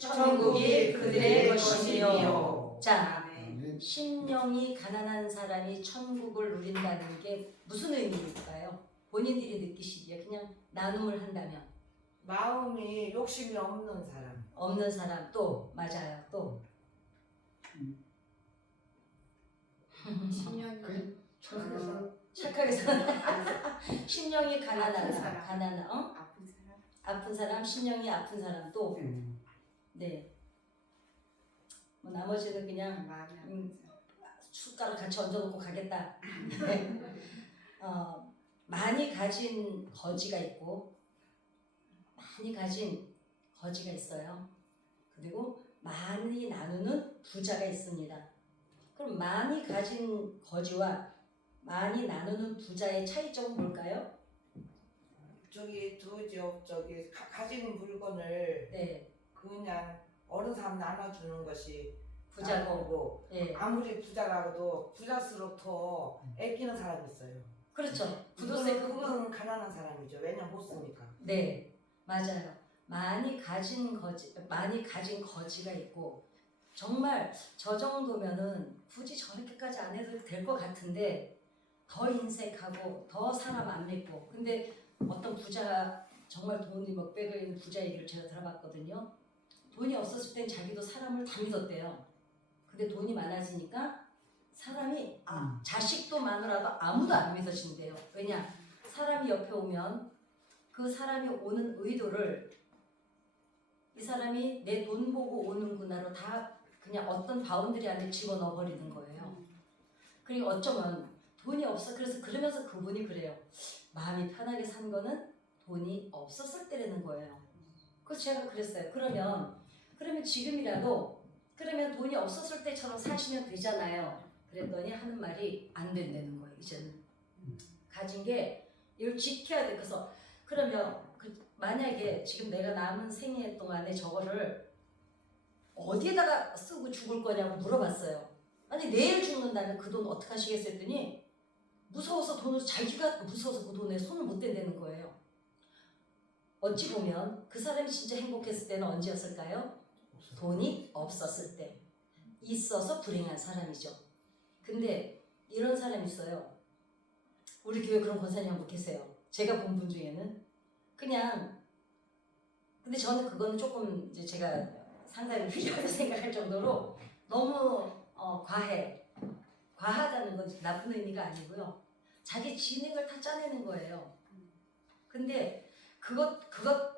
천국이 그들의 것이며. 자, 아멘. 심령이 가난한 사람이 천국을 누린다는 게 무슨 의미일까요? 본인들이 느끼시기에 그냥 나눔을 한다면. 마음이 욕심이 없는 사람. 없는 사람 또 맞아요. 또 신령이 착하게 사는 심령이 가난하다. 아픈 사람. 가난한 아픈 사람. 아픈 사람, 심령이 아픈 사람 또 네. 뭐 나머지는 그냥 마음이 아픈 사람. 숟가락 같이 얹어놓고 가겠다. 네. 많이 가진 거지가 있고 많이 가진 거지가 있어요. 그리고 많이 나누는 부자가 있습니다. 그럼 많이 가진 거지와 많이 나누는 부자의 차이점은 뭘까요? 저기 두 지역 저기 가진 물건을 네, 그냥 어른 사람 나눠주는 것이 부자고. 나누고, 네, 아무리 부자라고도 부자스러워 더 애끼는 사람이 있어요. 그렇죠. 부도세 그건 가난한 사람이죠. 왜냐면 못 쓰니까. 네, 맞아요. 많이 가진 거지가 있고 정말 저 정도면은 굳이 저렇게까지 안 해도 될 것 같은데 더 인색하고 더 사람 안 믿고. 근데 어떤 부자 정말 돈이 몇백억 있는 부자 얘기를 제가 들어봤거든요. 돈이 없었을 땐 자기도 사람을 다 믿었대요. 근데 돈이 많아지니까 사람이 자식도 마누라도 아무도 안 믿어진대요. 왜냐? 사람이 옆에 오면 그 사람이 오는 의도를 이 사람이 내 돈 보고 오는구나로 다 그냥 어떤 바운드리 안에 집어넣어 버리는 거예요. 그리고 어쩌면 돈이 없어. 그래서 그러면서 그분이 그래요. 마음이 편하게 산 거는 돈이 없었을 때라는 거예요. 그래서 제가 그랬어요. 그러면 지금이라도 그러면 돈이 없었을 때처럼 사시면 되잖아요. 그랬더니 하는 말이 안 된다는 거예요. 이제는 가진 게 이걸 지켜야 돼. 그래서 그러면 만약에 지금 내가 남은 생애 동안에 저거를 어디에다가 쓰고 죽을 거냐고 물어봤어요. 아니 내일 죽는다면 그 돈 어떻게 하시겠어요? 했더니 무서워서 자기가 무서워서 그 돈에 손을 못 댄다는 거예요. 어찌 보면 그 사람이 진짜 행복했을 때는 언제였을까요? 돈이 없었을 때. 있어서 불행한 사람이죠. 근데 이런 사람이 있어요. 우리 교회 그런 권사님 한 분 계세요. 제가 본 분 중에는 그냥 근데 저는 그거는 조금 이제 제가 상당히 필요하게 생각할 정도로 너무 과하다는 건 나쁜 의미가 아니고요. 자기 진행을 다 짜내는 거예요. 근데 그것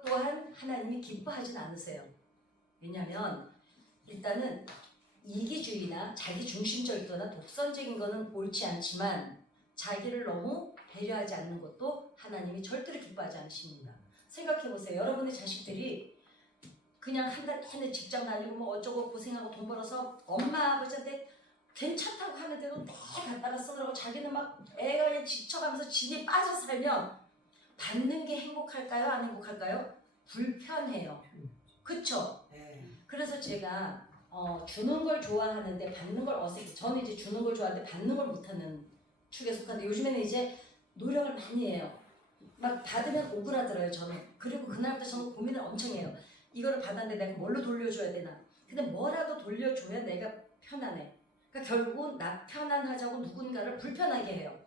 또한 하나님이 기뻐하진 않으세요. 왜냐하면 일단은 이기주의나 자기 중심적이거나 독선적인 거는 옳지 않지만 자기를 너무 배려하지 않는 것도 하나님이 절대로 기뻐하지 않으십니다. 생각해보세요. 여러분의 자식들이 그냥 한 달 내내 직장 다니고 뭐 어쩌고 고생하고 돈 벌어서 엄마 아버지한테 괜찮다고 하는데도 내 갖다가 쓰느라고 자기는 막 애가 그냥 지쳐가면서 진이 빠져 살면 받는 게 행복할까요? 안 행복할까요? 불편해요. 그쵸? 네. 그래서 제가 주는 걸 좋아하는데 받는 걸 어색해. 저는 이제 주는 걸 좋아하는데 받는 걸 못하는 축에 속한데 요즘에는 이제 노력을 많이 해요. 막 받으면 오그라들어요 저는. 그리고 그날부터 저는 고민을 엄청 해요. 이거를 받았는데 내가 뭘로 돌려줘야 되나. 근데 뭐라도 돌려줘야 내가 편안해. 그러니까 결국은 나 편안하자고 누군가를 불편하게 해요.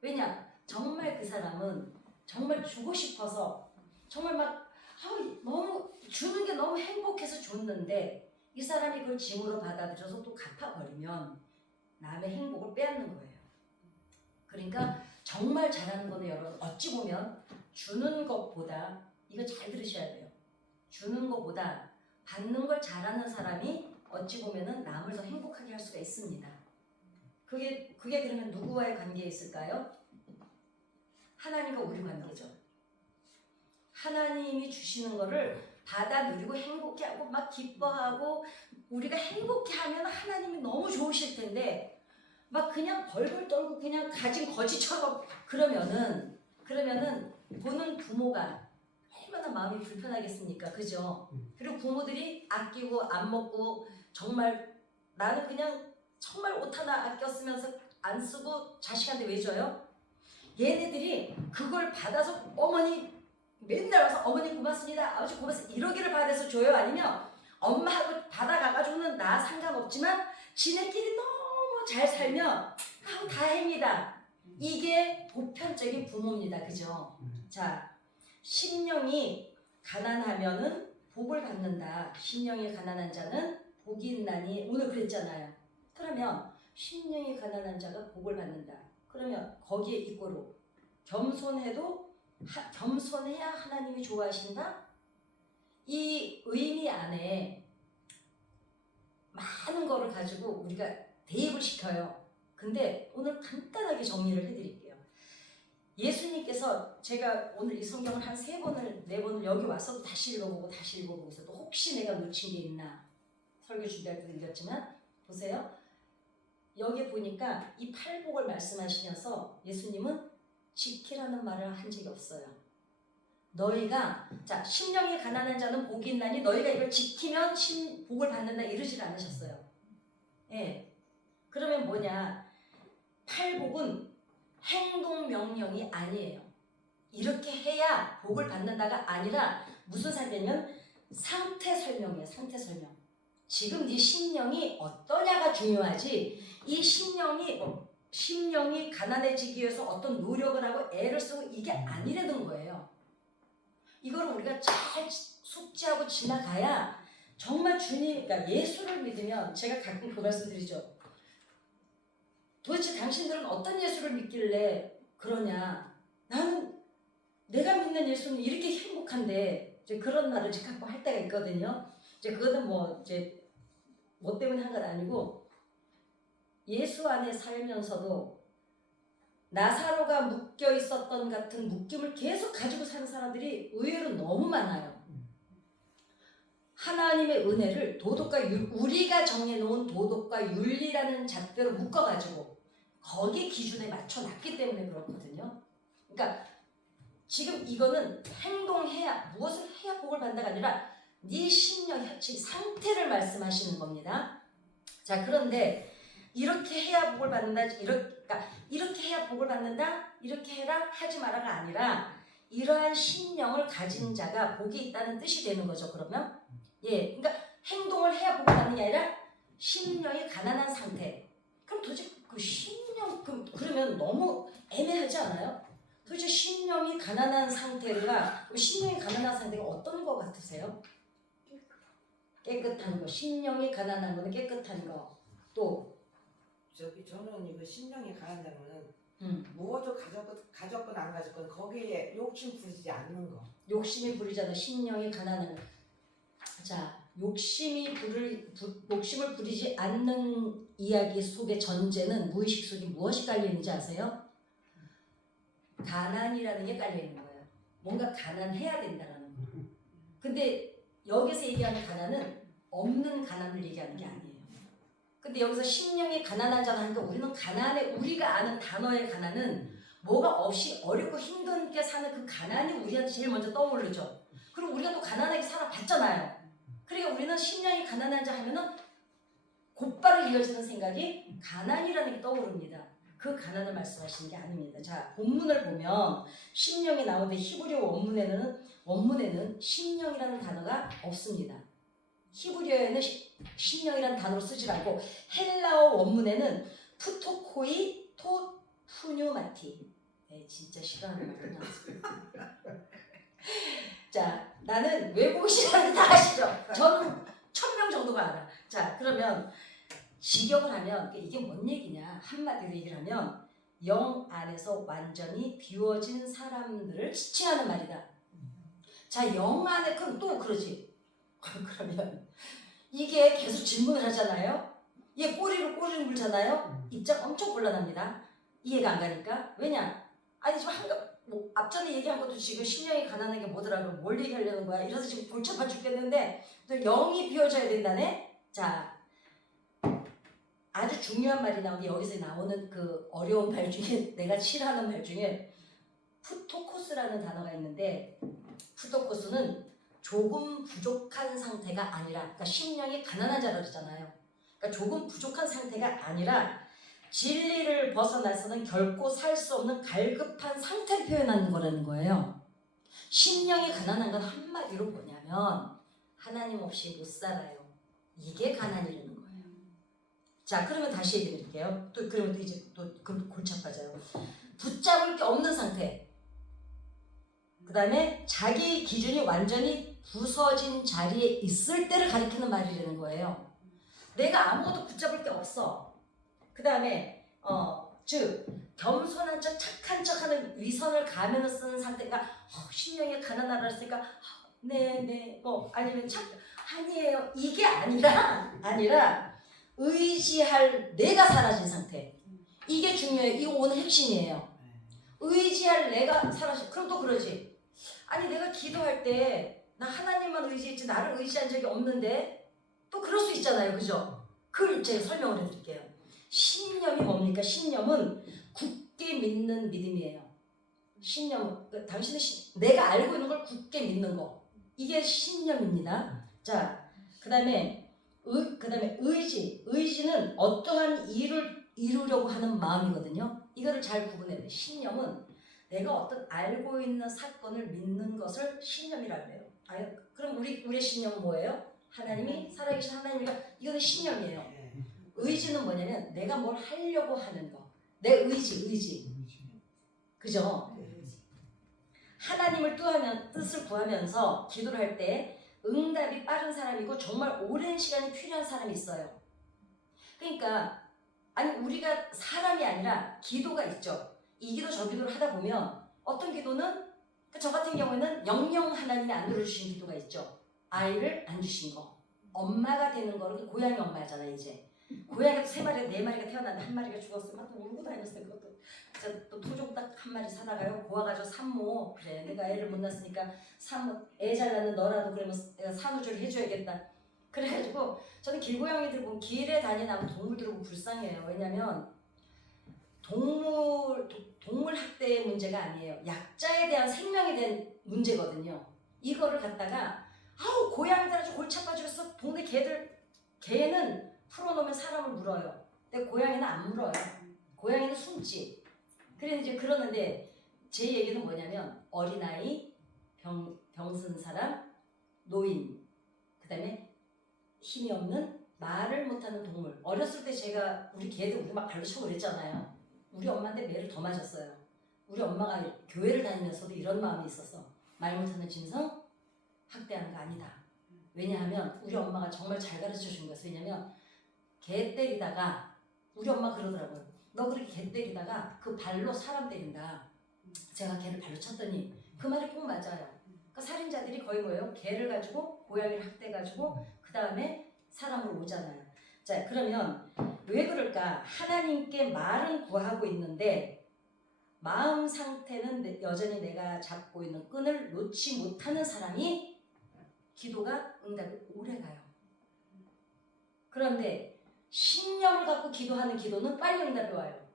왜냐? 정말 그 사람은 정말 주고 싶어서 정말 막 너무 주는 게 너무 행복해서 줬는데 이 사람이 그걸 짐으로 받아들여서 또 갚아버리면 남의 행복을 빼앗는 거예요. 그러니까 정말 잘하는 거는 여러분 어찌 보면 주는 것보다 이거 잘 들으셔야 돼요. 주는 것보다 받는 걸 잘하는 사람이 어찌 보면은 남을 더 행복하게 할 수가 있습니다. 그게 그러면 누구와의 관계에 있을까요? 하나님과 우리 관계죠. 하나님이 주시는 거를 받아 누리고 행복해하고 막 기뻐하고 우리가 행복해하면 하나님이 너무 좋으실 텐데 막 그냥 벌벌 떨고 그냥 가진 거지처럼 그러면은 보는 부모가 얼마나 마음이 불편하겠습니까? 그죠? 그리고 부모들이 아끼고 안 먹고 정말 나는 그냥 정말 옷 하나 아껴 쓰면서 안 쓰고 자식한테 왜 줘요? 얘네들이 그걸 받아서 어머니 맨날 와서 어머니 고맙습니다, 아버지 고맙습니다 이러기를 바라서 줘요? 아니면 엄마하고 받아가가지고는 나 상관없지만 지네끼리 너무 잘 살면 아우 다행이다. 이게 보편적인 부모입니다. 그죠? 자, 심령이 가난하면은 복을 받는다. 심령이 가난한 자는 복이 있나니 오늘 그랬잖아요. 그러면 심령이 가난한 자가 복을 받는다. 그러면 거기에 이꼬로 겸손해도 겸손해야 하나님이 좋아하신다? 이 의미 안에 많은 거를 가지고 우리가 대입을 시켜요. 근데 오늘 간단하게 정리를 해드릴게요. 예수님께서 제가 오늘 이 성경을 한 3번을 4번을 여기 와서도 다시 읽어보고 다시 읽어보고 있어도 혹시 내가 놓친 게 있나 설교 준비할 때도 읽었지만 보세요. 여기 보니까 이 팔복을 말씀하시면서 예수님은 지키라는 말을 한 적이 없어요. 너희가 자 심령이 가난한 자는 복이 있나니 너희가 이걸 지키면 복을 받는다 이러질 않으셨어요. 예. 그러면 뭐냐? 팔복은 행동 명령이 아니에요. 이렇게 해야 복을 받는다가 아니라 무슨 상태냐면 상태 설명이에요. 상태 설명. 지금 네 심령이 어떠냐가 중요하지. 이 심령이 가난해지기 위해서 어떤 노력을 하고 애를 쓰고 이게 아니라는 거예요. 이걸 우리가 잘 숙지하고 지나가야 정말 주님, 그러니까 예수를 믿으면 제가 가끔 그 말씀 드리죠. 도대체 당신들은 어떤 예수를 믿길래 그러냐? 나는 내가 믿는 예수는 이렇게 행복한데 이제 그런 말을 갖고 할 때가 있거든요. 이제 그거는 뭐 때문에 한 건 아니고 예수 안에 살면서도 나사로가 묶여 있었던 같은 묶임을 계속 가지고 사는 사람들이 의외로 너무 많아요. 하나님의 은혜를 우리가 정해놓은 도덕과 윤리라는 잣대로 묶어가지고 거기 기준에 맞춰놨기 때문에 그렇거든요. 그러니까 지금 이거는 무엇을 해야 복을 받는다가 아니라 네 심령 지금 상태를 말씀하시는 겁니다. 자, 그런데 이렇게 해야 복을 받는다. 이렇게 해야 복을 받는다. 이렇게 해라 하지 마라가 아니라 이러한 심령을 가진 자가 복이 있다는 뜻이 되는 거죠. 그러면 그러니까 행동을 해야 복을 받는 게 아니라 심령이 가난한 상태. 그럼 도대체 그 심령 그러면 너무 애매하지 않아요? 도대체 심령이 가난한 상태가 어떤 거 같으세요? 깨끗한 거. 심령이 가난한 거는 깨끗한 거. 또 저는 이거 심령이 가난하면은 무엇을 가졌건 안 가졌건 거기에 욕심 부리지 않는 거. 욕심이 부리잖아. 심령이 가난한 거. 자, 욕심을 부리지 않는 이야기 속의 전제는 무의식 속에 무엇이 깔려 있는지 아세요? 가난이라는 게 깔려 있는 거예요. 뭔가 가난해야 된다라는 거. 근데 여기서 얘기하는 가난은 없는 가난을 얘기하는 게 아니에요. 근데 여기서 심령이 가난한 자는 하니까 우리가 아는 단어의 가난은 뭐가 없이 어렵고 힘들게 사는 그 가난이 우리한테 제일 먼저 떠오르죠. 그럼 우리가 또 가난하게 살아봤잖아요. 그러니까 우리는 심령이 가난한 자 하면은 곧바로 이어지는 생각이 가난이라는 게 떠오릅니다. 그 가난을 말씀하시는 게 아닙니다. 자, 본문을 보면 심령이 나오는데 히브리어 원문에는 심령이라는 단어가 없습니다. 히브리어에는 심령이라는 단어로 쓰지 않고 헬라어 원문에는 푸토코이 토푸뉴마티. 진짜 싫어하는 말도 나왔습니다. 자, 나는 외국어 싫어하는 다 아시죠? 저는 1000명 정도가 알아. 자, 그러면 직역을 하면 이게 뭔 얘기냐? 한마디로 얘기를 하면 영 안에서 완전히 비워진 사람들을 지칭하는 말이다. 자, 영 안에 그럼 또 그러지. 그러면 이게 계속 질문을 하잖아요. 얘 꼬리를 물잖아요. 입장 엄청 곤란합니다. 이해가 안 가니까. 왜냐? 아니 지금 앞전에 얘기한 것도 지금 심령이 가난한 게 뭐더라고 뭘 얘기하려는 거야. 이래서 지금 골치 죽겠는데 또 영이 비워져야 된다네. 자, 아주 중요한 말이 나오는데 여기서 나오는 그 어려운 말 중에 내가 싫어하는 말 중에 푸토코스라는 단어가 있는데 푸토코스는 조금 부족한 상태가 아니라 그러니까 심령이 가난한 자라 그러잖아요. 그러니까 조금 부족한 상태가 아니라 진리를 벗어나서는 결코 살 수 없는 갈급한 상태를 표현하는 거라는 거예요. 심령이 가난한 건 한마디로 뭐냐면 하나님 없이 못 살아요. 이게 가난이라는 거예요. 자, 그러면 다시 얘기해 드릴게요. 또 그러면 또 이제 또 골치 아파져요. 붙잡을 게 없는 상태. 그 다음에 자기 기준이 완전히 부서진 자리에 있을 때를 가리키는 말이라는 거예요. 내가 아무것도 붙잡을 게 없어. 그 다음에 즉 겸손한 척 착한 척하는 위선을 가면을 쓰는 상태가 심령이 가난하다 했으니까 네네 뭐 아니면 아니에요 이게 아니라 의지할 내가 사라진 상태. 이게 중요해요. 이거 오늘 핵심이에요. 의지할 내가 사라진. 그럼 또 그러지. 아니 내가 기도할 때 나 하나님만 의지했지 나를 의지한 적이 없는데 또 그럴 수 있잖아요. 그죠? 그걸 제가 설명을 해드릴게요. 신념이 뭡니까? 신념은 굳게 믿는 믿음이에요. 신념은 당신의 내가 알고 있는 걸 굳게 믿는 거. 이게 신념입니다. 자, 그다음에 의지. 의지는 어떠한 일을 이루려고 하는 마음이거든요. 이거를 잘 구분해야 돼요. 신념은 내가 어떤 알고 있는 사건을 믿는 것을 신념이라고 해요. 그럼 우리의 신념은 뭐예요? 하나님이 살아계신 하나님이가 이거는 신념이에요. 의지는 뭐냐면 내가 뭘 하려고 하는 거. 내 의지. 그죠? 하나님을 뜻을 구하면서 기도를 할 때 응답이 빠른 사람이고 정말 오랜 시간이 필요한 사람이 있어요. 그러니까 아니 우리가 사람이 아니라 기도가 있죠. 이 기도 저 기도를 하다 보면 어떤 기도는 저 같은 경우에는 영영 하나님이 안 들어주신 기도가 있죠. 아이를 안 주신 거. 엄마가 되는 거는 고양이 엄마잖아요. 이제 고양이가 3마리 4마리가 태어났는데 1마리가 죽었으면 막 울고 다녔어요. 그것도 제가 또 토종닭 1마리 사다가요 고아가지고 산모 그래 내가 애를 못 낳았으니까 산모 애 잘 낳는 너라도 그러면 내가 산후조리 해줘야겠다. 그래가지고 저는 길고양이들 보면 길에 다니는 동물들 보면 불쌍해요. 왜냐면 동물 학대의 문제가 아니에요. 약자에 대한 생명에 대한 문제거든요. 이거를 갖다가 고양이들 아주 골치 아파지겠어. 동네 개는 풀어놓으면 사람을 물어요. 근데 고양이는 안 물어요. 고양이는 숨지. 그래 이제 그러는데 제 얘기는 뭐냐면 어린아이, 병든 사람, 노인, 그 다음에 힘이 없는 말을 못하는 동물. 어렸을 때 제가 우리 개들 우리 막 발로 차고 그랬잖아요. 우리 엄마한테 매를 더 맞았어요. 우리 엄마가 교회를 다니면서도 이런 마음이 있었어. 말 못하는 짐승 학대하는 거 아니다. 왜냐하면 우리 엄마가 정말 잘 가르쳐 준 거였어요. 왜냐하면 개 때리다가 우리 엄마 그러더라고요. 너 그렇게 개 때리다가 그 발로 사람 때린다. 제가 개를 발로 쳤더니 그 말이 꼭 맞아요. 그러니까 살인자들이 거의 뭐예요? 개를 가지고 고양이를 학대가지고 그 다음에 사람으로 오잖아요. 자 그러면 왜 그럴까? 하나님께 말은 구하고 있는데 마음 상태는 여전히 내가 잡고 있는 끈을 놓지 못하는 사람이 기도가 응답이 오래가요. 그런데 신념을 갖고 기도하는 기도는 빨리 응답이 와요.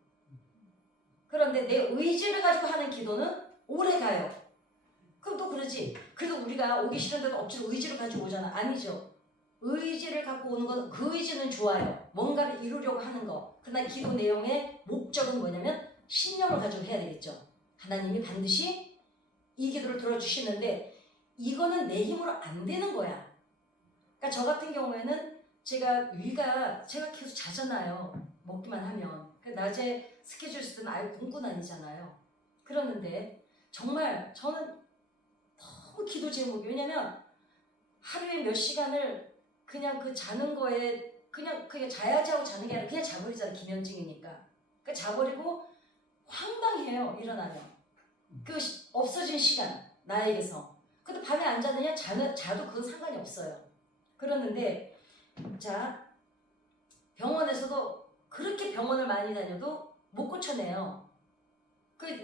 그런데 내 의지를 가지고 하는 기도는 오래가요. 그럼 또 그러지. 그래도 우리가 오기 싫은데도 억지로 의지를 가지고 오잖아. 아니죠. 의지를 갖고 오는 건 그 의지는 좋아요. 뭔가를 이루려고 하는 거. 그러나 기도 내용의 목적은 뭐냐면 신념을 가지고 해야 되겠죠. 하나님이 반드시 이 기도를 들어주시는데 이거는 내 힘으로 안 되는 거야. 그러니까 저 같은 경우에는 제가 계속 자잖아요. 먹기만 하면. 낮에 스케줄 있을 때는 아예 굶고 다니잖아요. 그러는데 정말 저는 너무 기도 제목이 왜냐면 하루에 몇 시간을 그냥 그 자는 거에 그냥 자야지 하고 자는 게 아니라 그냥 자버리잖아. 기면증이니까. 그러니까 자버리고 황당해요. 일어나면. 그 없어진 시간 나에게서. 근데 밤에 안 자느냐 자도 그건 상관이 없어요. 그러는데 자 병원에서도 그렇게 병원을 많이 다녀도 못 고쳐내요.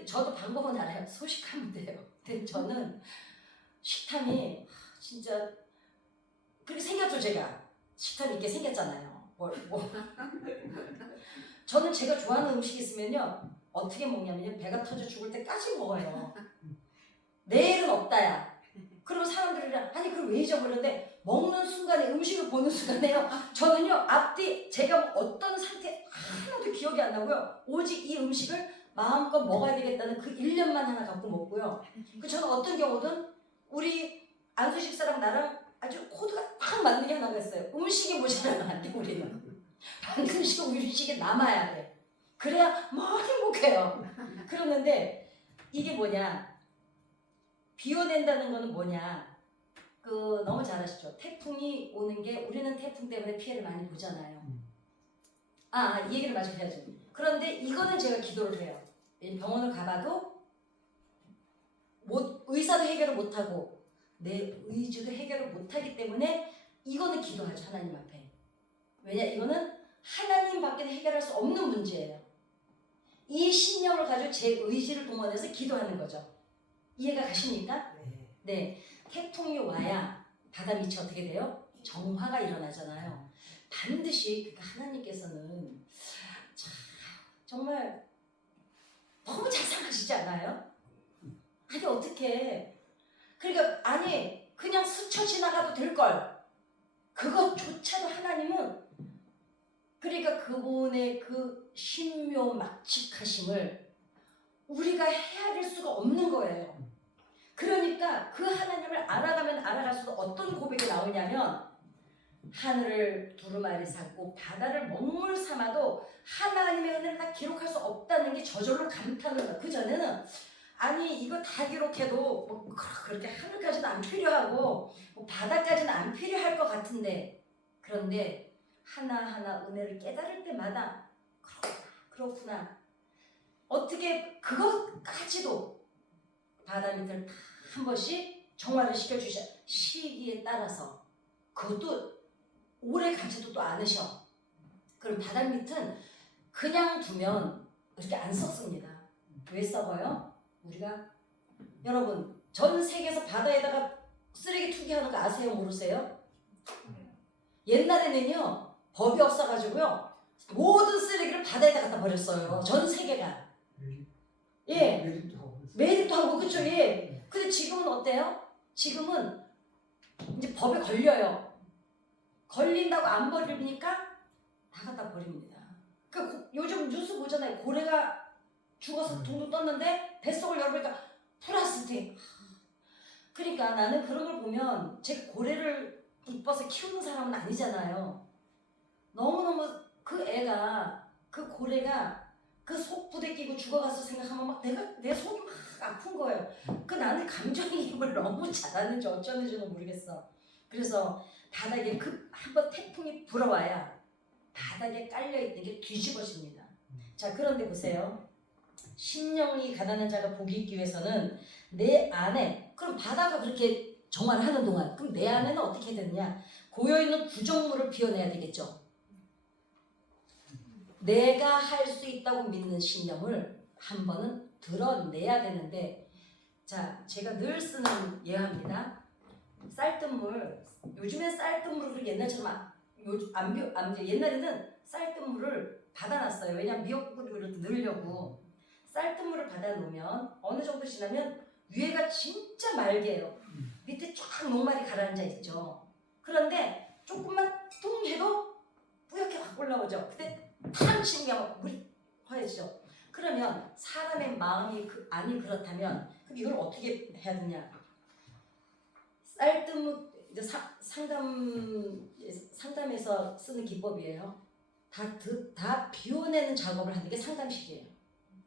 저도 방법은 알아요. 소식하면 돼요. 근데 저는 식탐이 진짜 그렇게 생겼죠. 제가 식탐이 있게 생겼잖아요. 저는 제가 좋아하는 음식이 있으면요 어떻게 먹냐면요 배가 터져 죽을 때까지 먹어요. 내일은 없다야. 그러면 사람들이랑 아니 그걸 왜 잊어버렸는데 먹는 순간에 음식을 보는 순간에요 저는요 앞뒤 제가 어떤 상태 하나도 기억이 안 나고요 오직 이 음식을 마음껏 먹어야 되겠다는 그 일념만 하나 갖고 먹고요. 그 저는 어떤 경우든 우리 안수식 사람 나랑 아주 코드가 딱 맞는 게 하나가 있어요. 음식이 모자라면 안 돼, 우리는. 반드시 음식이 남아야 돼. 그래야 막 행복해요. 그러는데 이게 뭐냐, 비워낸다는 거는 뭐냐, 그 너무 잘 아시죠? 태풍이 오는 게 우리는 태풍 때문에 피해를 많이 보잖아요. 이 얘기를 마저 해야죠. 그런데 이거는 제가 기도를 해요. 병원을 가봐도 의사도 해결을 못하고 내 의지도 해결을 못하기 때문에 이거는 기도하죠, 하나님 앞에. 왜냐, 이거는 하나님밖에 해결할 수 없는 문제예요. 이 신념을 가지고 제 의지를 동원해서 기도하는 거죠. 이해가 가십니까? 네. 태풍이 와야 바다 밑이 어떻게 돼요? 정화가 일어나잖아요. 반드시 그러니까 하나님께서는 정말 너무 자상하시지 않아요? 아니 어떻게, 그러니까 아니 그냥 스쳐 지나가도 될걸, 그것조차도 하나님은, 그러니까 그분의 그 신묘막측하심을 우리가 헤아릴 수가 없는 거예요. 그러니까 그 하나님을 알아가면 알아갈수록 어떤 고백이 나오냐면, 하늘을 두루마리 삼고 바다를 먹물 삼아도 하나님의 은혜를 다 기록할 수 없다는 게 저절로 감탄을 해요. 그 전에는 아니 이거 다 기록해도 뭐 그렇게 하늘까지는 안 필요하고 뭐 바다까지는 안 필요할 것 같은데, 그런데 하나하나 은혜를 깨달을 때마다 그렇구나. 어떻게 그것까지도 바다 밑을 다 한 번씩 정화를 시켜주셔. 시기에 따라서 그것도 오래 가지도 또 않으셔. 그럼 바다 밑은 그냥 두면 이렇게 안 썩습니다. 왜 썩어요? 우리가, 여러분 전 세계에서 바다에다가 쓰레기 투기하는 거 아세요? 모르세요? 옛날에는요 법이 없어가지고요 모든 쓰레기를 바다에다 갖다 버렸어요. 전 세계가. 예. 메리트 하고 그쵸. 예. 근데 지금은 어때요? 지금은 이제 법에 걸려요. 걸린다고 안 버리니까 다 갖다 버립니다. 요즘 뉴스 보잖아요. 고래가 죽어서 둥둥 떴는데 뱃속을 열어보니까 플라스틱. 그러니까 나는 그런 걸 보면, 제가 고래를 이뻐서 키우는 사람은 아니잖아요. 너무너무 그 애가, 그 고래가 그 속 부대끼고 죽어가서 생각하면 막 내 속이 막 아픈 거예요. 나는 감정이입을 너무 잘하는지 어쩌는지는 모르겠어. 그래서 바닥에 한번 태풍이 불어와야 바닥에 깔려있는 게 뒤집어집니다. 자, 그런데 보세요. 심령이 가난한 자가 복이 있기 위해서는 내 안에, 그럼 바다가 그렇게 정화를 하는 동안 그럼 내 안에는 어떻게 되느냐, 고여있는 구정물을 비워내야 되겠죠. 내가 할 수 있다고 믿는 신념을 한 번은 드러내야 되는데, 자, 제가 늘 쓰는 예화입니다. 쌀뜨물, 요즘엔 쌀뜨물을 옛날처럼 옛날에는 쌀뜨물을 받아놨어요. 왜냐면 미역국을 넣으려고. 쌀뜨물을 받아놓으면 어느 정도 지나면 위에가 진짜 맑게요. 밑에 쫙 녹말이 가라앉아 있죠. 그런데 조금만 뚱 해도 뿌옇게 확 올라오죠. 그때 탕 치면 물이 허해지죠. 그러면 사람의 마음이 안이 그렇다면 그럼 이걸 어떻게 해야 되냐? 쌀뜨물 이제 상담에서 쓰는 기법이에요. 다 비워내는 작업을 하는 게 상담식이에요.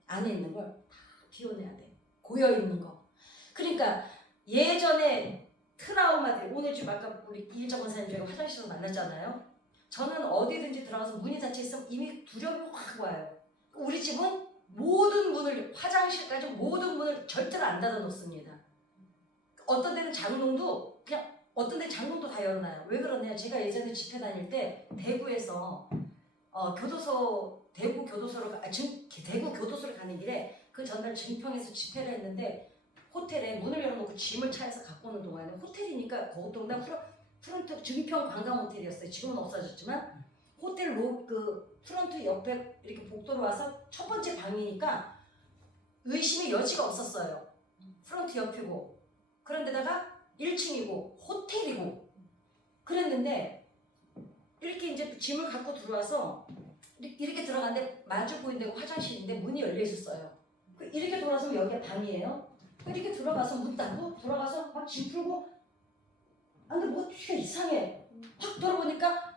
안에 있는 걸 다 비워내야 돼. 고여 있는 거. 그러니까 예전에 트라우마들, 오늘 지금 아까 우리 이일정 원사님 저희가 화장실에서 만났잖아요. 저는 어디든지 들어가서 문이 닫혀 있으면 이미 두려움이 확 와요. 우리 집은 모든 문을, 화장실까지 모든 문을 절대로 안 닫아 놓습니다. 어떤 데는 장롱도 그냥, 어떤 데 장롱도 다 열어놔요. 왜 그러냐? 제가 예전에 집회 다닐 때 대구에서 대구 교도소를 가는 길에 그 전날 증평에서 집회를 했는데, 호텔에 문을 열어놓고 짐을 차에서 갖고 오는 동안에, 호텔이니까 고동당 프런트 증평 관광 호텔이었어요. 지금은 없어졌지만 호텔 프런트 옆에 이렇게 복도로 와서 첫 번째 방이니까 의심의 여지가 없었어요. 프런트 옆이고, 그런데다가 1층이고 호텔이고 그랬는데, 이렇게 이제 짐을 갖고 들어와서 이렇게 들어갔는데 마주 보이는 데가 화장실인데 문이 열려 있었어요. 이렇게 돌아서면 여기가 방이에요. 이렇게 들어가서 문 닫고 돌아가서 막 짐 풀고. 아 근데 뭐 뒤가 이상해. 확 돌아보니까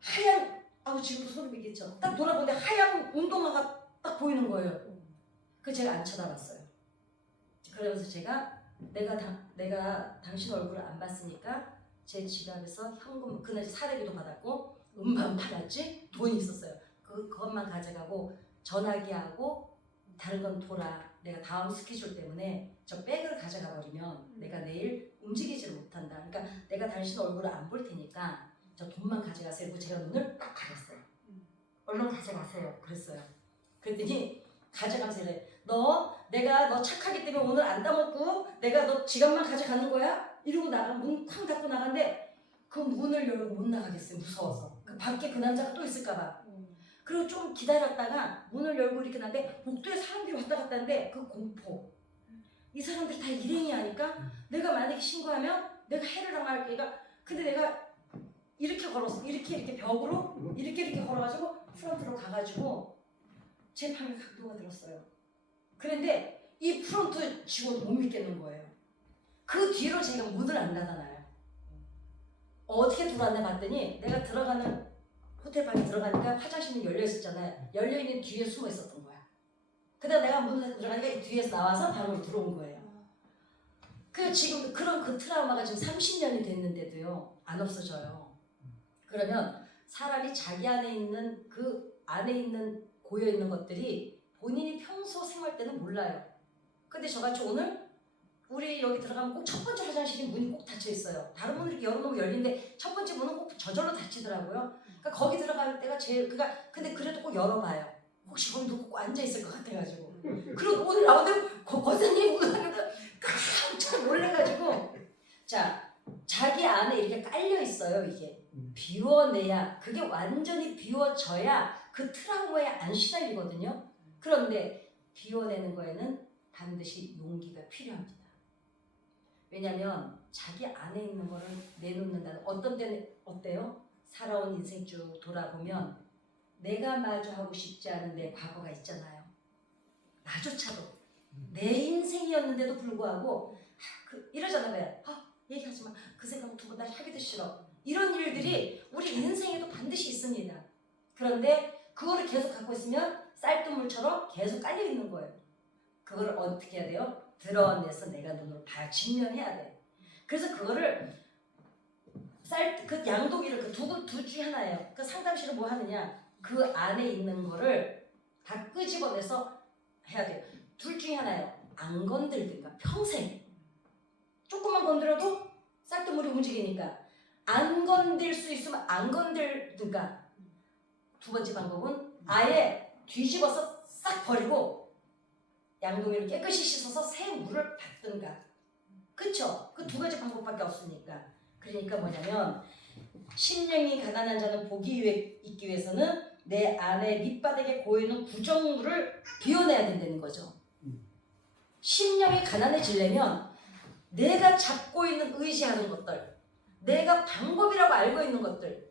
하얀, 아우 지금도 소름 끼치죠. 딱 돌아보는데 하얀 운동화가 딱 보이는 거예요. 그 제가 안 쳐다봤어요. 그러면서 제가 내가 당신 얼굴을 안 봤으니까 제 지갑에서 현금, 그날 사례비도 받았고 음반 팔았지, 돈이 있었어요. 그것만 가져가고 전화기하고 다른 건 돌아. 내가 다음 스케줄 때문에 저 백을 가져가 버리면 내가 내일 움직이지를 못한다. 그러니까 내가 당신 얼굴을 안 볼 테니까 저 돈만 가져가세요. 그리고 제가 눈을 딱 가렸어요. 얼른 가져가세요. 그랬어요. 그랬더니 가져가면서 이래. 내가 너 착하기 때문에 오늘 안 따먹고 내가 너 지갑만 가져가는 거야? 이러고 문 쾅 닫고 나갔는데 그 문을 열고 못 나가겠어요. 무서워서. 그 밖에 그 남자가 또 있을까 봐. 그리고 좀 기다렸다가 문을 열고 이렇게 나는데 복도에 사람들이 왔다 갔다 하는데 그 공포. 이 사람들이 다 일행이 하니까 내가 만약에 신고하면 내가 해를 당할 게가. 근데 내가 이렇게 걸었어. 이렇게 벽으로 이렇게 걸어가지고 프런트로 가가지고 제 방에 각도가 들었어요. 그런데 이 프런트 직원도 못 믿겠는 거예요. 그 뒤로 제가 문을 안 닫아놔요. 어떻게 들어왔나 봤더니 내가 들어가는 호텔 방에 들어가니까 화장실이 열려 있었잖아요. 열려 있는 뒤에 숨어 있었던 거야. 그다음 내가 문을 들어가니까 뒤에서 나와서 방으로 들어온 거예요. 그 지금 그런 그 트라우마가 지금 30년이 됐는데도요 안 없어져요. 그러면 사람이 자기 안에 있는 그 안에 있는 고여 있는 것들이 본인이 평소 생활 때는 몰라요. 근데 저같이 오늘 우리 여기 들어가면 꼭 첫 번째 화장실이 문이 꼭 닫혀 있어요. 다른 문을 이렇게 열어놓으면 열리는데 첫 번째 문은 꼭 저절로 닫히더라고요. 그러니까 거기 들어갈 때가 제일 근데 그래도 꼭 열어봐요. 혹시 거기 누구 꼭 앉아 있을 것 같아가지고. 그리고 오늘 나오는데 권사님 오는데 깜짝 놀래가지고. 자, 자기 안에 이렇게 깔려 있어요. 이게 비워내야, 그게 완전히 비워져야 그 트라우마에 안 시달리거든요. 그런데 비워내는 거에는 반드시 용기가 필요합니다. 왜냐하면 자기 안에 있는 거를 내놓는다는, 어떤 때는 어때요? 살아온 인생 쭉 돌아보면 내가 마주하고 싶지 않은 내 과거가 있잖아요. 나조차도 내 인생이었는데도 불구하고 이러잖아요. 얘기하지 마. 그 생각 두고 다시 하기도 싫어. 이런 일들이 우리 인생에도 반드시 있습니다. 그런데 그거를 계속 갖고 있으면 쌀뜨물처럼 계속 깔려 있는 거예요. 그거를 어떻게 해야 돼요? 드러내서 내가 눈으로 직면해야 돼. 그래서 그거를 그 양동이를 그 둘 중에 하나예요. 그 상담실은 뭐 하느냐? 그 안에 있는 거를 다 끄집어내서 해야 돼요. 둘 중에 하나예요. 안 건들든가 평생. 조금만 건드려도 쌀뜨물이 움직이니까 안 건들 수 있으면 안 건들든가. 두 번째 방법은 아예 뒤집어서 싹 버리고 양동이를 깨끗이 씻어서 새 물을 받든가. 그쵸? 그 두 가지 방법밖에 없으니까. 그러니까 뭐냐면 심령이 가난한 자는 복이 있기 위해서는 내 안에 밑바닥에 고여있는 부정물을 비워내야 된다는 거죠. 심령이 가난해지려면 내가 잡고 있는 의지하는 것들, 내가 방법이라고 알고 있는 것들,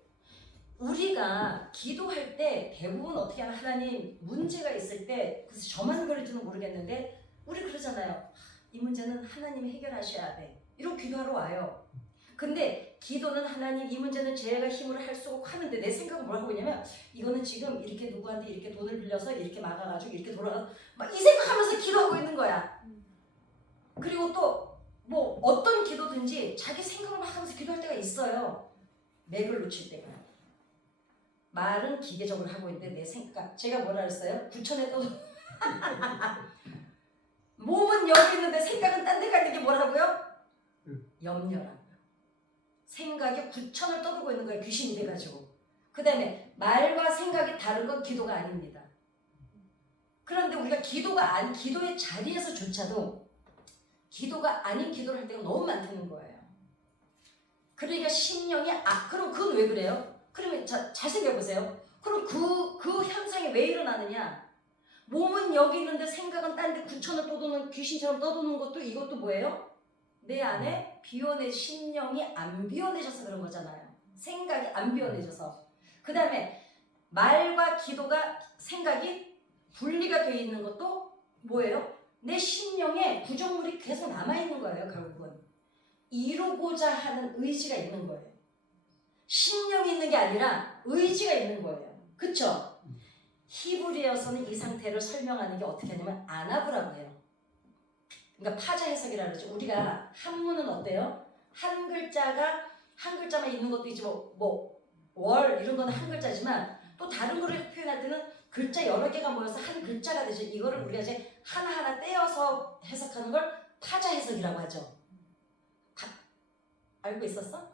우리가 기도할 때 대부분 어떻게 하면 하나님 문제가 있을 때, 그래서 저만 그럴지는 모르겠는데 우리 그러잖아요. 이 문제는 하나님이 해결하셔야 돼. 이러고 기도하러 와요. 근데 기도는 하나님 이 문제는 제가 힘으로 할 수 없고 하는데 내 생각은 뭐라고 하냐면 이거는 지금 이렇게 누구한테 이렇게 돈을 빌려서 이렇게 막아가지고 이렇게 돌아가서 막 이 생각하면서 기도하고 있는 거야. 그리고 또 뭐 어떤 기도든지 자기 생각을 막 하면서 기도할 때가 있어요. 맥을 놓칠 때가. 말은 기계적으로 하고 있는데 내 생각, 제가 뭐라 그랬어요? 구천에 떠도 몸은 여기 있는데 생각은 딴 데 가 있는 게 뭐라고요? 염려라고요. 생각에 9천을 떠들고 있는 거예요. 귀신이 돼가지고. 그 다음에 말과 생각이 다른 건 기도가 아닙니다. 그런데 우리가 기도의 자리에서조차도 기도가 아닌 기도를 할 때가 너무 많다는 거예요. 그러니까 심령이 그럼 그건 왜 그래요? 그러면 잘 생각해보세요. 그럼 그 현상이 왜 일어나느냐? 몸은 여기 있는데 생각은 딴 데 9천을 떠도는 귀신처럼 떠도는 것도 이것도 뭐예요? 내 안에 심령이 안 비워내져서 그런 거잖아요. 생각이 안 비워내져서. 그 다음에 말과 기도가 생각이 분리가 되어 있는 것도 뭐예요? 내 심령에 부정물이 계속 남아있는 거예요. 결국은 이루고자 하는 의지가 있는 거예요. 심령이 있는 게 아니라 의지가 있는 거예요. 그쵸? 히브리어서는 이 상태를 설명하는 게 어떻게 하냐면 아나브라고 해요. 그러니까 파자 해석이라 그러죠. 우리가 한문은 어때요? 한 글자만 있는 것도 있지 월 이런 거는 한 글자지만 또 다른 거를 표현할 때는 글자 여러 개가 모여서 한 글자가 되죠. 이거를 우리가 이제 하나하나 떼어서 해석하는 걸 파자 해석이라고 하죠. 알고 있었어?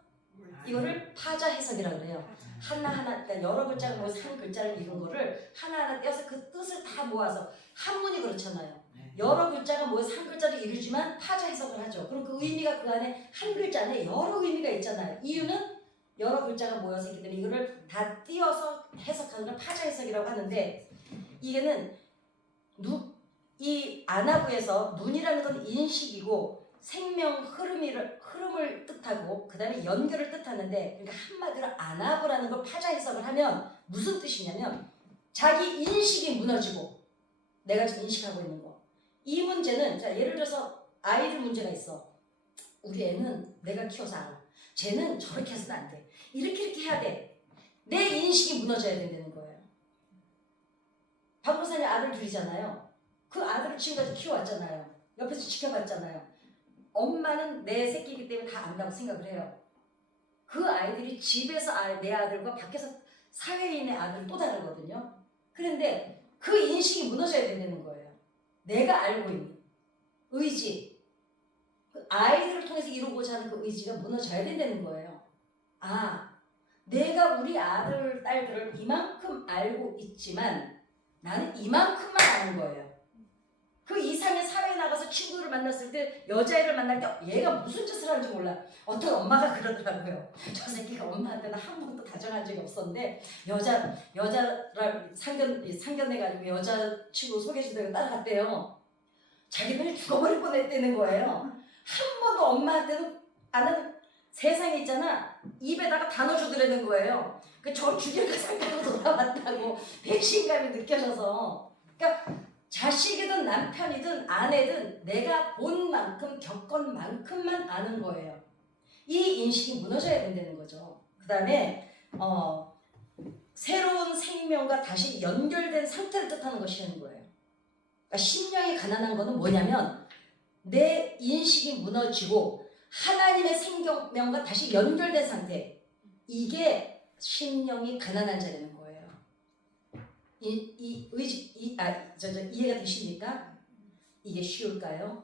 이거를 파자 해석이라고 그래요. 하나하나, 그러니까 여러 글자가 모여서 한 글자를 이룬 거를 하나하나 떼어서 그 뜻을 다 모아서 한문이 그렇잖아요. 여러 글자가 모여서 한 글자를 이루지만 파자 해석을 하죠. 그럼 그 의미가 그 안에 한 글자 안에 여러 의미가 있잖아요. 이유는 여러 글자가 모여서 있기 때문에 이거를 다 띄어서 해석하는 걸 파자 해석이라고 하는데 이게는 이 아나부에서 눈이라는 건 인식이고 생명 흐름을 뜻하고 그 다음에 연결을 뜻하는데 그러니까 한마디로 아나부라는 걸 파자 해석을 하면 무슨 뜻이냐면 자기 인식이 무너지고 내가 지금 인식하고 있는 거. 이 문제는 자 예를 들어서 아이들 문제가 있어. 우리 애는 내가 키워서 알아. 쟤는 저렇게 해서는 안 돼. 이렇게 해야 돼. 내 인식이 무너져야 된다는 거예요. 박목사님 아들 둘이잖아요. 그 아들을 지금까지 키워왔잖아요. 옆에서 지켜봤잖아요. 엄마는 내 새끼이기 때문에 다 안다고 생각을 해요. 그 아이들이 집에서 내 아들과 밖에서 사회인의 아들은 또 다르거든요. 그런데 그 인식이 무너져야 된다는 거예요. 내가 알고 있는 의지, 그 아이들을 통해서 이루고자 하는 그 의지가 무너져야 된다는 거예요. 내가 우리 아들, 딸들을 이만큼 알고 있지만 나는 이만큼만 아는 거예요. 그 이상의 사회에 나가서 친구를 만났을 때 여자애를 만날 때 얘가 무슨 짓을 하는지 몰라. 어떤 엄마가 그러더라고요. 저 새끼가 엄마한테는 한 번도 다정한 적이 없었는데 여자를 상견례가지고 여자친구 소개해주다가 따라갔대요. 자기는 죽어버릴 뻔했다는 거예요. 한 번도 엄마한테는 아는 세상에 있잖아. 입에다가 다 넣어주더라는 거예요. 저 죽일까 살까 돌아왔다고 배신감이 느껴져서. 그러니까 자식이든 남편이든 아내든 내가 본 만큼 겪은 만큼만 아는 거예요. 이 인식이 무너져야 된다는 거죠. 그 다음에 새로운 생명과 다시 연결된 상태를 뜻하는 것이라는 거예요. 그러니까 심령이 가난한 거는 뭐냐면 내 인식이 무너지고 하나님의 생명과 다시 연결된 상태. 이게 심령이 가난한 자라는 거예요. 이해가 되십니까? 이게 쉬울까요?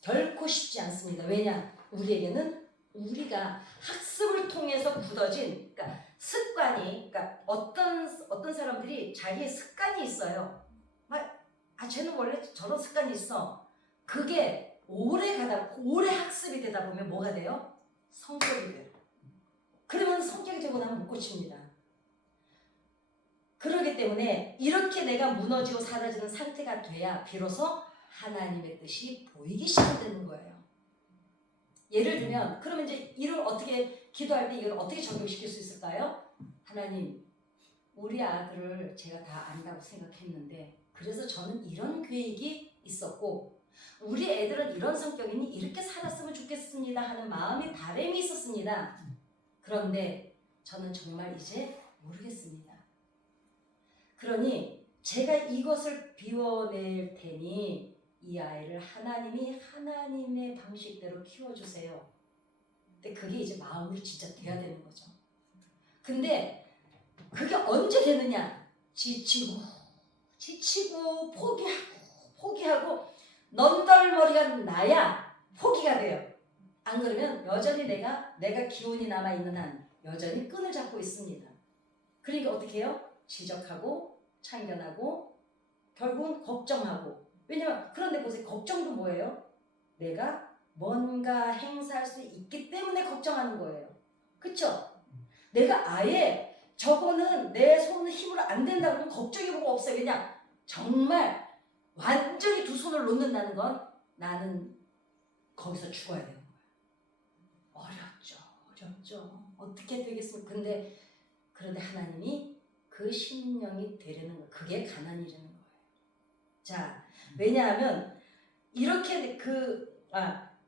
결코 쉽지 않습니다. 왜냐? 우리에게는 우리가 학습을 통해서 굳어진 그러니까 습관이 그러니까 어떤 사람들이 자기의 습관이 있어요. 쟤는 원래 저런 습관이 있어. 그게 오래 학습이 되다 보면 뭐가 돼요? 성격이 돼요. 그러면 성격이 되고 나면 못 고칩니다. 그렇기 때문에 이렇게 내가 무너지고 사라지는 상태가 돼야 비로소 하나님의 뜻이 보이기 시작되는 거예요. 예를 들면 그러면 이제 이걸 어떻게 기도할 때 이걸 어떻게 적용시킬 수 있을까요? 하나님, 우리 아들을 제가 다 안다고 생각했는데 그래서 저는 이런 계획이 있었고 우리 애들은 이런 성격이니 이렇게 살았으면 좋겠습니다 하는 마음이 바람이 있었습니다. 그런데 저는 정말 이제 모르겠습니다. 그러니 제가 이것을 비워낼 테니 이 아이를 하나님이 하나님의 방식대로 키워주세요. 근데 그게 이제 마음으로 진짜 돼야 되는 거죠. 근데 그게 언제 되느냐? 지치고 포기하고 넌덜머리가 나야 포기가 돼요. 안 그러면 여전히 내가 기운이 남아있는 한 여전히 끈을 잡고 있습니다. 그러니까 어떻게 해요? 지적하고 참견하고 결국은 걱정하고. 왜냐면 그런데 보세요. 걱정도 뭐예요? 내가 뭔가 행사할 수 있기 때문에 걱정하는 거예요. 그쵸? 내가 아예 저거는 내 손 힘으로 안 된다고 하면 걱정이 뭐가 없어요. 그냥 정말 완전히 두 손을 놓는다는 건 나는 거기서 죽어야 되는 거예요. 어렵죠. 어떻게 되겠습니까? 그런데 하나님이 그 심령이 되려는 거, 그게 가난이라는 거예요. 자, 왜냐하면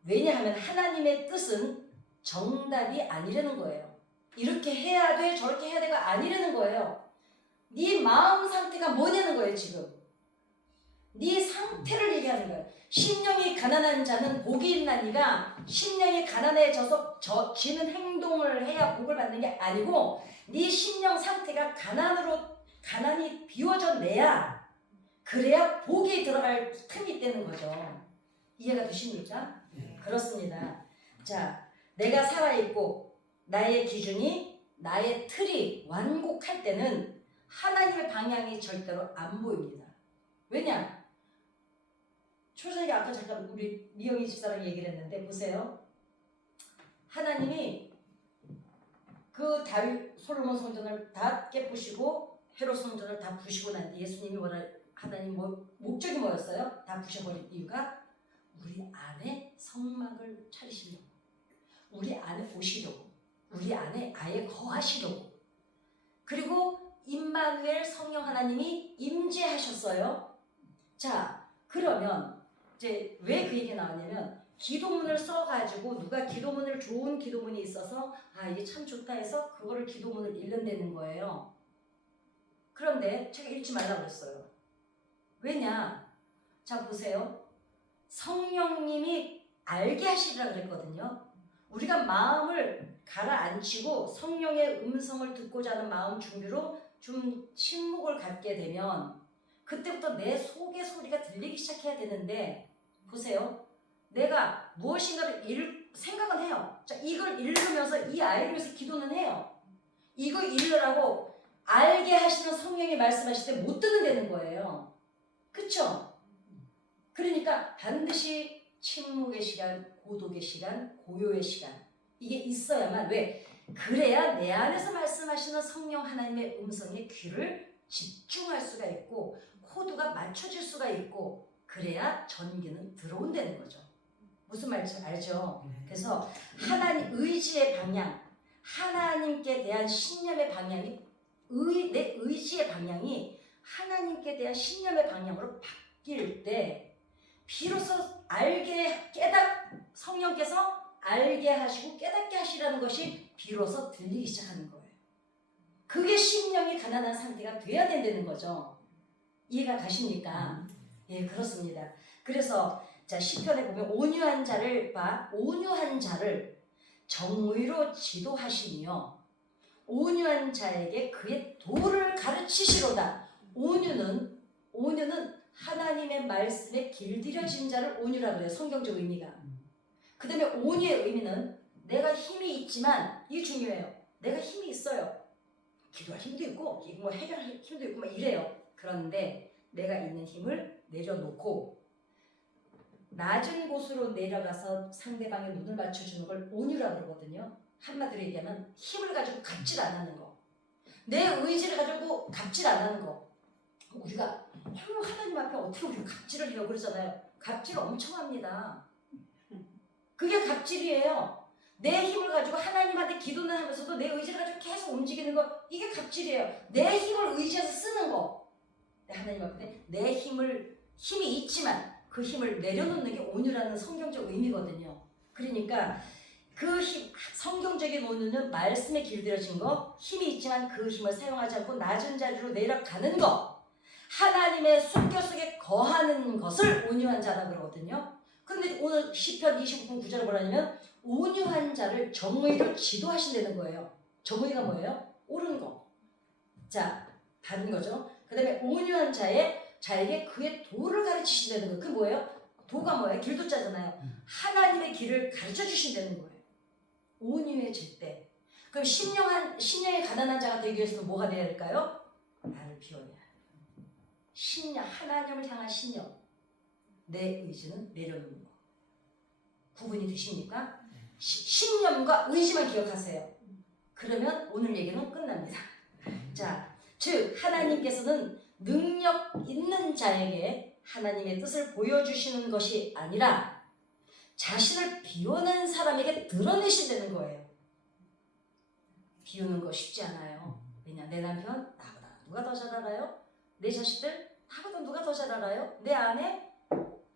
왜냐하면 하나님의 뜻은 정답이 아니라는 거예요. 이렇게 해야 돼, 저렇게 해야 돼가 아니라는 거예요. 네 마음 상태가 뭐냐는 거예요, 지금. 네 상태를 얘기하는 거예요. 심령이 가난한 자는 복이 있나니가 심령이 가난해져서 지는 행동을 해야 복을 받는 게 아니고 네 심령 상태가 가난이 비워져 내야 그래야 복이 들어갈 틈이 있다는 거죠. 이해가 되십니까? 그렇습니다. 자, 내가 살아있고 나의 기준이 나의 틀이 완곡할 때는 하나님의 방향이 절대로 안 보입니다. 왜냐? 초선이가 아까 잠깐 우리 미영이 집사랑 얘기를 했는데 보세요. 하나님이 그 다윗 솔로몬 성전을 다 깨부시고 헤롯 성전을 다 부시고 난 뒤에 예수님이 하나님 목적이 뭐였어요? 다 부셔버린 이유가 우리 안에 성막을 차리시려고, 우리 안에 오시려고, 우리 안에 아예 거하시려고. 그리고 임마누엘 성령 하나님이 임재하셨어요. 자, 그러면 이제 왜 그 얘기가 나왔냐면 기도문을 써가지고 누가 좋은 기도문이 있어서 이게 참 좋다 해서 그거를 기도문을 읽는다는 거예요. 그런데 제가 읽지 말라고 그랬어요. 왜냐? 자, 보세요. 성령님이 알게 하시리라 그랬거든요. 우리가 마음을 가라앉히고 성령의 음성을 듣고자 하는 마음 준비로 좀 침묵을 갖게 되면 그때부터 내 속의 소리가 들리기 시작해야 되는데 보세요. 내가 무엇인가를 생각은 해요. 자, 이걸 읽으면서 이 아이를 위해서 기도는 해요. 이거 읽으라고 알게 하시는 성령이 말씀하실 때 못 듣는다는 거예요. 그쵸? 그러니까 반드시 침묵의 시간, 고독의 시간, 고요의 시간 이게 있어야만 왜? 그래야 내 안에서 말씀하시는 성령 하나님의 음성에 귀를 집중할 수가 있고 코드가 맞춰질 수가 있고 그래야 전기는 들어온다는 거죠. 무슨 말인지 알죠? 그래서 하나님 의지의 방향, 하나님께 대한 신념의 방향이 내 의지의 방향이 하나님께 대한 신념의 방향으로 바뀔 때 비로소 성령께서 알게 하시고 깨닫게 하시라는 것이 비로소 들리기 시작하는 거예요. 그게 심령이 가난한 상태가 돼야 된다는 거죠. 이해가 가십니까? 예, 그렇습니다. 그래서 자, 시편에 보면 온유한 자를 정의로 지도하시며 온유한 자에게 그의 도를 가르치시로다. 온유는 하나님의 말씀에 길들여진 자를 온유라 그래요. 성경적 의미가. 그 다음에 온유의 의미는 내가 힘이 있지만 이게 중요해요. 내가 힘이 있어요. 기도할 힘도 있고 뭐 해결할 힘도 있고 막 이래요. 그런데 내가 있는 힘을 내려놓고 낮은 곳으로 내려가서 상대방의 눈을 맞춰주는 걸 온유라 그러거든요. 한마디로 얘기하면 힘을 가지고 갑질 안 하는 거. 내 의지를 가지고 갑질 안 하는 거. 우리가 하나님 앞에 어떻게 우리가 갑질을 해요 그러잖아요. 갑질 엄청 합니다. 그게 갑질이에요. 내 힘을 가지고 하나님한테 기도는 하면서도 내 의지를 가지고 계속 움직이는 거 이게 갑질이에요. 내 힘을 의지해서 쓰는 거. 하나님 앞에 내 힘이 있지만 그 힘을 내려놓는 게 온유라는 성경적 의미거든요. 그러니까 그 힘, 성경적인 온유는 말씀에 길들여진 거, 힘이 있지만 그 힘을 사용하지 않고 낮은 자리로 내려가는 거, 하나님의 숨결 속에 거하는 것을 온유한 자라 그러거든요. 그런데 오늘 시편 29편 9절에 뭐라냐면 온유한 자를 정의로 지도하신다는 거예요. 정의가 뭐예요? 옳은 거. 자, 바른 거죠. 그 다음에 온유한 자에게 그의 도를 가르치신다는 거예요. 그게 뭐예요? 도가 뭐예요? 길도자잖아요. 하나님의 길을 가르쳐 주신다는 거예요. 온유해질 때. 그럼 신령이 가난한 자가 되기 위해서는 뭐가 돼야 될까요? 나를 비워내야 돼요. 하나님을 향한 신념. 내 의지는 내려놓는 거. 구분이 되십니까? 신념과 의지만 기억하세요. 그러면 오늘 얘기는 끝납니다. 자, 즉 하나님께서는 능력 있는 자에게 하나님의 뜻을 보여주시는 것이 아니라 자신을 비워낸 사람에게 드러내신다는 거예요. 비우는 거 쉽지 않아요. 왜냐, 내 남편 나보다 누가 더 잘 알아요? 내 자식들 나보다 누가 더 잘 알아요? 내 아내?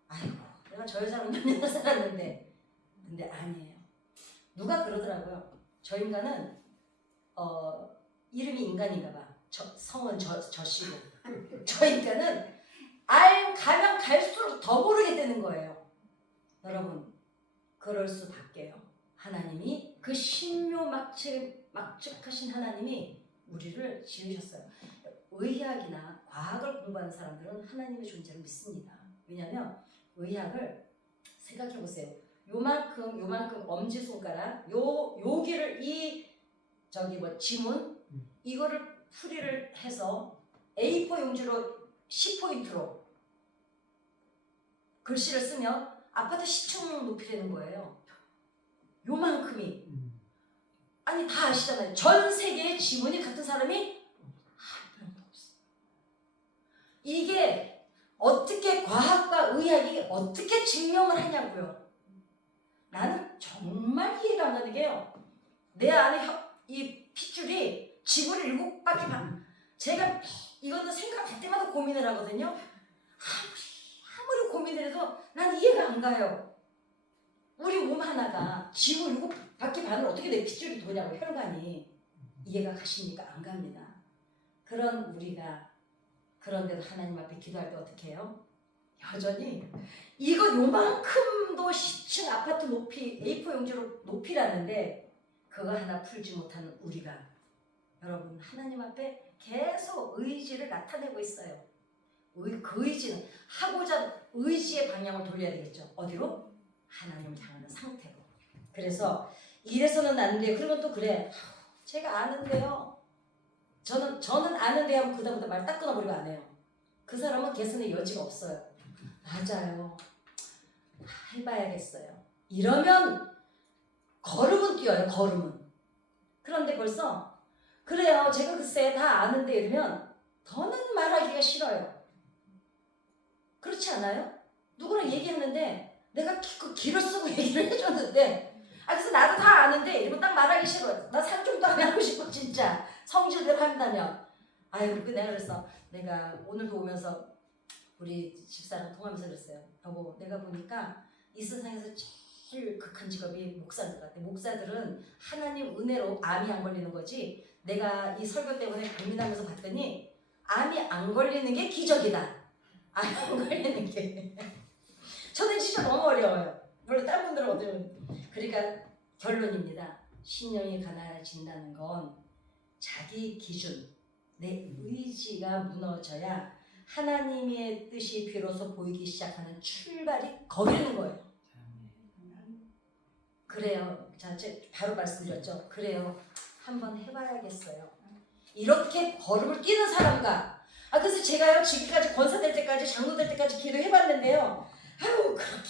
아이고 내가 저 여자랑 몇 년을 살았는데. 근데 아니에요. 누가 그러더라고요. 저 인간은 이름이 인간인가 봐. 성은 저씨고. 저 인간은 가면 갈수록 더 모르게 되는 거예요. 여러분 그럴 수밖에요. 하나님이 그 신묘막측하신 하나님이 우리를 지으셨어요. 의학이나 과학을 공부하는 사람들은 하나님의 존재를 믿습니다. 왜냐하면 의학을 생각해 보세요. 요만큼 엄지손가락 여기를 지문 이거를 풀이를 해서 A4 용지로 10포인트로 글씨를 쓰면 아파트 10층 높이 되는 거예요. 요만큼이. 아니 다 아시잖아요. 전 세계의 지문이 같은 사람이 한 명도 없어요. 이게 어떻게 과학과 의학이 어떻게 증명을 하냐고요. 나는 정말 이해가 안 가는 게요. 내 안에 이 핏줄이 지구를 7바퀴 반. 제가 이거는 생각할 때마다 고민을 하거든요. 아무리 고민을 해도 난 이해가 안 가요. 우리 몸 하나가 지구 7바퀴 반을 어떻게 내 핏줄이 도냐고 혈관이. 이해가 가십니까? 안 갑니다. 그런 우리가 그런데도 하나님 앞에 기도할 때 어떻게 해요? 여전히 이거 요만큼도 10층 아파트 높이 A4 용지로 높이라는데 그거 하나 풀지 못하는 우리가 여러분 하나님 앞에 계속 의지를 나타내고 있어요. 그 의지는 하고자 의지의 방향을 돌려야 되겠죠. 어디로? 하나님을 향하는 상태로. 그래서 이래서는 안 돼요. 그러면 또 그래. 제가 아는데요. 저는 아는데 하면 그다음부터 말 딱 끊어버리고 안 해요. 그 사람은 개선의 여지가 없어요. 맞아요. 해봐야겠어요. 이러면 걸음은 뛰어요. 걸음은. 그런데 벌써 그래요. 제가 글쎄 다 아는데 이러면 더는 말하기가 싫어요. 그렇지 않아요? 누구랑 얘기하는데 내가 그 길을 쓰고 얘기를 해줬는데 그래서 나도 다 아는데 이러면 딱 말하기 싫어요. 나 상종도 안 하고 싶어 진짜. 성질대로 한다면. 아유 내가 그랬어. 내가 오늘도 오면서 우리 집사랑 통화하면서 그랬어요. 여보 내가 보니까 이 세상에서 제일 극한 직업이 목사들 같아. 목사들은 하나님 은혜로 암이 안 걸리는 거지. 내가 이 설교 때문에 고민하면서 봤더니 암이 안 걸리는 게 기적이다. 암이 안 걸리는 게. 저는 진짜 너무 어려워요. 물론 다른 분들은 어쩌면. 그러니까 결론입니다. 신령이 가난해진다는 건 자기 기준, 내 의지가 무너져야 하나님의 뜻이 비로소 보이기 시작하는 출발이 거기는 거예요. 그래요. 자, 바로 말씀드렸죠. 그래요. 한번 해봐야겠어요. 이렇게 걸음을 뛰는 사람과 그래서 제가요 지금까지 권사될 때까지 장로될 때까지 기도해봤는데요. 아유 그렇게